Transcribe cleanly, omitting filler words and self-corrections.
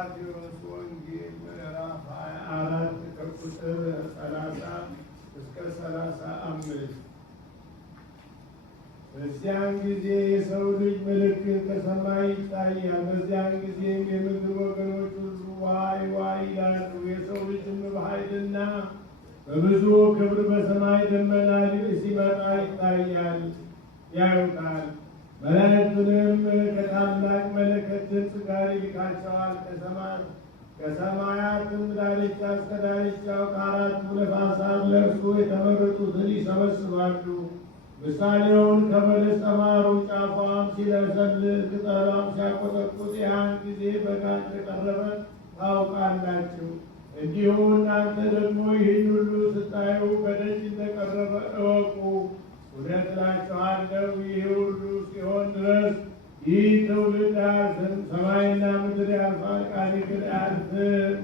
ማቴዎስ ወንጌል ምዕራፍ 24 ከቁጥር 30 እስከ 35። በዚያን ጊዜ የሰው ልጅ ምልክት ከሰማይ ይታያል። በዚያን ጊዜም የምድር ወገኖች ሁሉ ዋይ ዋይ ይላሉ። የሰው ልጅም በኃይልና በብዙ ክብር በሰማይ ደመና ሲመጣ ይታያል፣ ያዩታል። መላእክቱንም ከታላቅ መለከት ድምፅ ጋር ይልካቸዋል። ከሰማያትም ዳርቻ እስከ ዳርቻው ከአራቱ ነፋሳት ለእርሱ የተመረጡትን ይሰበስባሉ። ምሳሌውን ከበለስ ተማሩ። ጫፏም ሲለሰልስ ቅጠሏም ሲያቆጠቁጥ ያን ጊዜ በጋ እንደቀረበ ታውቃላችሁ። እንዲሁ እናንተ ደግሞ ይህን ሁሉ ስታዩ በደጅ እንደቀረበ እወቁ። እውነት እላችኋለሁ ይህ ሁሉ ሲሆን ድረስ ይህ ትውልድ አያልፍም። ሰማይና ምድር ያልፋል፣ ቃሌ ግን አያልፍም።